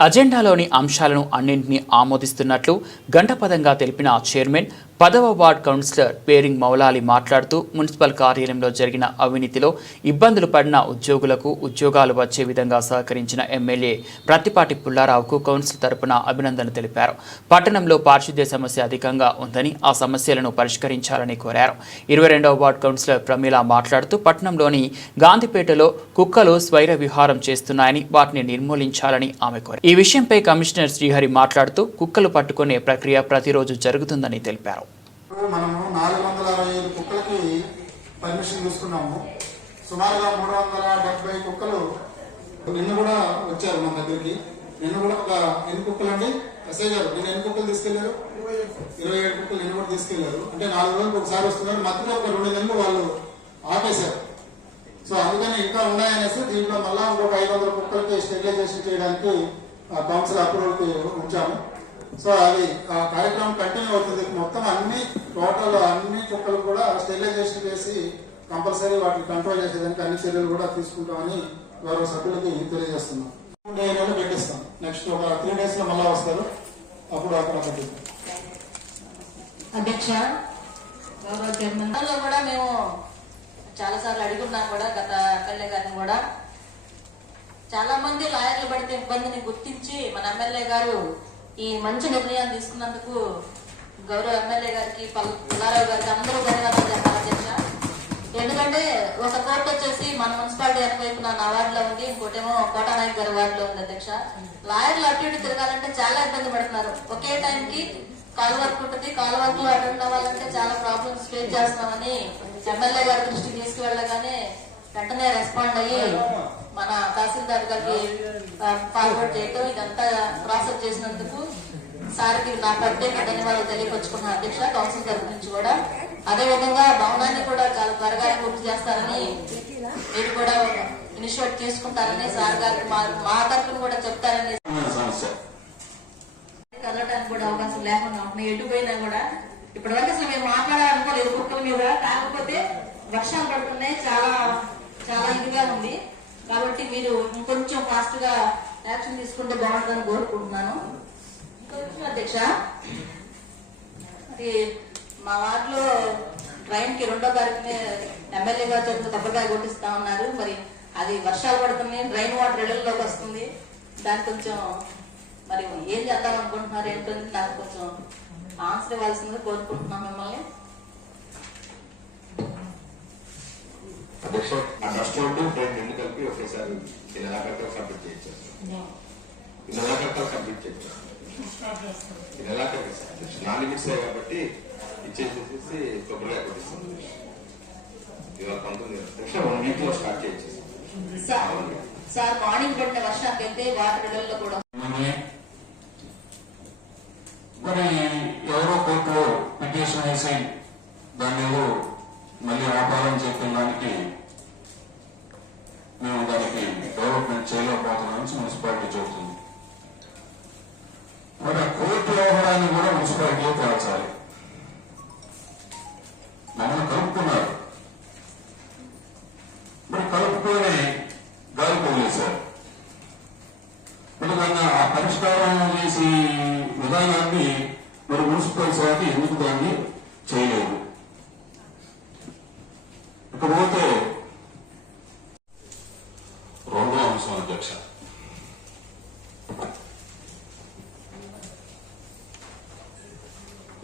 అజెండాలోని అంశాలను అన్నింటినీ ఆమోదిస్తున్నట్లు గంటపదంగా తెలిపిన చైర్మన్ పదవ వార్డ్ కౌన్సిలర్ పేరింగ్ మౌలాలి మాట్లాడుతూ మున్సిపల్ కార్యాలయంలో జరిగిన అవినీతిలో ఇబ్బందులు పడిన ఉద్యోగులకు ఉద్యోగాలు వచ్చే విధంగా సహకరించిన ఎమ్మెల్యే ప్రతిపాటి పుల్లారావుకు కౌన్సిల్ తరపున అభినందన తెలిపారు. పట్టణంలో పారిశుద్ధ్య సమస్య అధికంగా ఉందని ఆ సమస్యలను పరిష్కరించాలని కోరారు. ఇరవై రెండవ వార్డ్ కౌన్సిలర్ ప్రమీల మాట్లాడుతూ పట్టణంలోని గాంధీపేటలో కుక్కలు స్వైర విహారం చేస్తున్నాయని వాటిని నిర్మూలించాలని ఆమె కోరారు. ఈ విషయంపై కమిషనర్ శ్రీహరి మాట్లాడుతూ కుక్కలు పట్టుకునే ప్రక్రియ ప్రతిరోజు జరుగుతుందని తెలిపారు. మనము నాలుగు వందల అరవై ఐదు కుక్కలకి పర్మిషన్ తీసుకున్నాము. సుమారుగా మూడు వందల డెబ్బై కుక్కలు నిన్న కూడా వచ్చారు మన దగ్గరికి. నిన్న కూడా ఒక ఎన్ని కుక్కలు అండి ఎస్ఐ గారు నిన్న ఎన్ని కుక్కలు తీసుకెళ్ళారు? ఇరవై ఏడు కుక్కలు నిన్న కూడా తీసుకెళ్ళారు. అంటే నాలుగు రోజులకు ఒకసారి వస్తున్నారు. మధ్యలో ఒక రెండు నెలలు వాళ్ళు ఆపేశారు. సో అందుకని ఇంకా ఉన్నాయనేసి దీంట్లో మళ్ళా ఇంకొక ఐదు వందల కుక్కలకి స్టెరిలైజేషన్ చేయడానికి ఆ కౌన్సిల్ అప్రూవల్కి ఉంచాము సో అది ఆ కార్యక్రమం కంటిన్యూ అవుతుంది. మొత్తం అన్ని టోటల్ అన్ని కుక్కలు కూడా స్టెరిలైజేషన్ చేసి కంపల్సరీ వాటిని కంట్రోల్ చేసేదానికి అన్ని చర్యలు కూడా తీసుకుంటామని గౌరవ సభ్యులకి తెలియజేస్తున్నాం. ఏరియాలో పెట్టిస్తాం. నెక్స్ట్ ఒక త్రీ డేస్లో మళ్ళా వస్తారు. అప్పుడు అక్కడ పెట్టిస్తాం. అధ్యక్ష గౌరవ చైర్మన్. కూడా మేము చాలా సార్లు అడుగున్నాం కూడా గత ఎమ్మెల్యే గారిని కూడా. చాలా మంది లాయర్లు పడితే ఇబ్బందిని గుర్తించి మన ఎమ్మెల్యే గారు ఈ మంచి నిర్ణయాన్ని తీసుకున్నందుకు గౌరవ ఎమ్మెల్యే గారికి పల్- పుల్లారావు గారికి అందరూ ధన్యవాదాలు చెప్పాలి అధ్యక్ష. ఎందుకంటే ఒక కోర్టు వచ్చేసి మన మున్సిపాలిటీ వెనక నా వార్డులో ఉంది ఇంకోటేమో కోటానాయక్ గారి వార్డులో ఉంది అధ్యక్ష. లాయర్లు అటు ఇటు తిరగాలంటే చాలా ఇబ్బంది పడుతున్నారు. ఒకే టైంకి కాల్ వర్క్ ఉంటుంది కాల్ వర్క్లో అటెండ్ అవ్వాలంటే చాలా ప్రాబ్లమ్స్ ఫేస్ చేస్తున్నామని ఎమ్మెల్యే గారి దృష్టికి తీసుకువెళ్ళగానే వెంటనే రెస్పాండ్ అయ్యి మన తహసీల్దార్ గారికి ఫార్వర్డ్ చేయటం ఇదంతా ప్రాసెస్ చేసినందుకు సార్కి నా ప్రత్యేక ధన్యవాదాలు తెలియపరుచుకున్నాను అధ్యక్ష కౌన్సిల్ తరఫు నుంచి కూడా. అదే విధంగా భవనాన్ని కూడా చాలా త్వరగా పూర్తి చేస్తారని మీరు కూడా ఇనిషియేట్ తీసుకుంటారని సార్ గారికి మా తరఫున కూడా చెప్తారని సమస్య? కదలడానికి కూడా అవకాశం లేకుండా ఉంటున్నాయి ఎటు పోయినా కూడా ఇప్పటి వరకు అసలు మేము మాట్లాడాలనుకోలేదు. కుక్కల మీద కాకపోతే వర్షాలు పడుతున్నాయి. చాలా చాలా ఇదిగా ఉంది. కాబట్టి మీరు ఇంకొంచెం ఫాస్ట్గా యాక్షన్ తీసుకుంటే బాగుంటుందని కోరుకుంటున్నాను. ఇంకొంచెం అధ్యక్ష మరి మా వార్డులో ట్రైన్కి రెండో తారీఖునే ఎమ్మెల్యే గారు చేత కొబ్బరికాయ కొట్టిస్తా ఉన్నారు. మరి అది వర్షాలు పడుతున్నాయి. డ్రైన్ వాటర్ ఇళ్ళలోకి వస్తుంది. దాని కొంచెం మరి ఏం చేద్దాం అనుకుంటున్నారు ఏంటో నాకు కొంచెం ఆన్సర్ ఇవ్వాల్సిందిగా కోరుకుంటున్నాం మిమ్మల్ని. అధ్యక్ష ఆ ట్రస్ట్ బోర్డు ఫ్రెండ్ రెండు కలిపి ఒకేసారి నెలాఖరుతో సబ్మిట్ చేయొచ్చు ఈ నెలాఖరుతో సబ్మిట్ నా లిమిట్స్ కాబట్టి ఇచ్చేసేసి కొబ్బరిగా కొట్టిస్తాం ఇవాళ పంతొమ్మిది అధ్యక్ష వన్ వీక్లో స్టార్ట్ చేయొచ్చు సార్ సార్ మార్నింగ్ పడిన వాటర్ కూడా మనమే మరి ఎవరో కోర్టులో పిటిషన్ వేసి దాన్ని మళ్ళీ ఆపాలని చెప్పిన దానికి మేము దానికి డెవలప్మెంట్ చేయలేకపోతున్నామని మున్సిపాలిటీ చెబుతుంది. మరి ఆ కోర్టు వ్యవహారాన్ని కూడా మున్సిపాలిటీ తేల్చాలి? మమ్మల్ని కలుపుకున్నారు. మరి కలుపుకొని గాలి పోలేశారు మరి దాన్ని ఆ పరిష్కారం చేసే విధానాన్ని మరి మున్సిపల్ శాఖ ఎందుకు దాన్ని చేయలేదు? ఇకపోతే రెండో అంశం అధ్యక్ష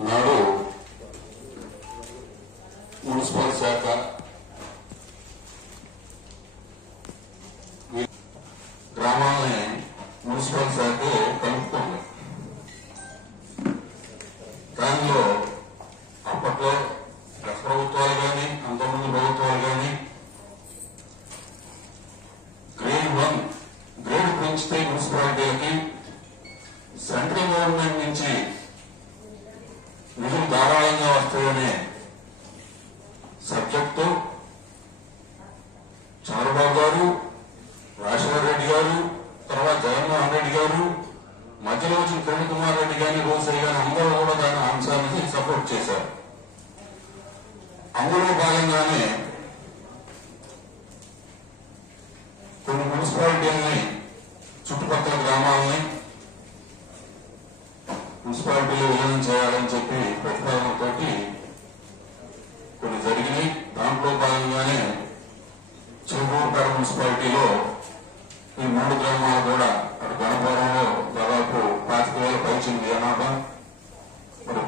నాడు మున్సిపల్ శాఖ గ్రామాలని మున్సిపల్ దానిలో అప్పట్లో గత ప్రభుత్వాలు కానీ అంతకుముందు ప్రభుత్వాలు కానీ గ్రేడ్ వన్ గ్రేడ్ పెంచితే మున్సిపాలిటీలకి సెంట్రల్ గవర్నమెంట్ నుంచి నిధులు ధారాళంగా వస్తాయనే సబ్జెక్టు ఎక్స్పెక్ట్ చేశారు అందులో భాగంగానే కొన్ని మున్సిపాలిటీలని చుట్టుపక్కల గ్రామాలని మున్సిపాలిటీలు విలీనం చేయాలని చెప్పి ప్రతిపాదనతోటి కొన్ని జరిగినాయి. దాంట్లో భాగంగానే చెరువుకర మున్సిపాలిటీలో ఈ మూడు గ్రామాలు కూడా అటు గణపురంలో దాదాపు పాతిక వేల పైచింది జనాభా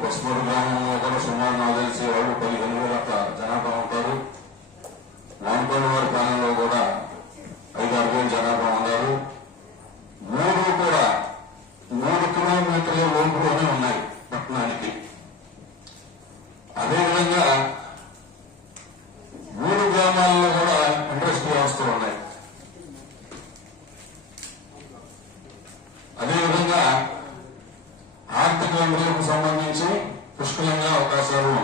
పసుమూరు గ్రామంలో సుమారు నాకు తెలిసి వాళ్ళు పదిహేను వేల జనాభా ఉంటారు. వానపల్లి వారి ప్రాణంలో కూడా ఐదు ఆరు జనాభా ఉన్నారు మూడు కూడా మూడు కిలోమీటర్ల ఓంపులోనే ఉన్నాయి పట్టణానికి అదేవిధంగా మూడు గ్రామాల్లో కూడా ఇండస్ట్రీ వ్యవస్థలు ఉన్నాయి అదేవిధంగా federal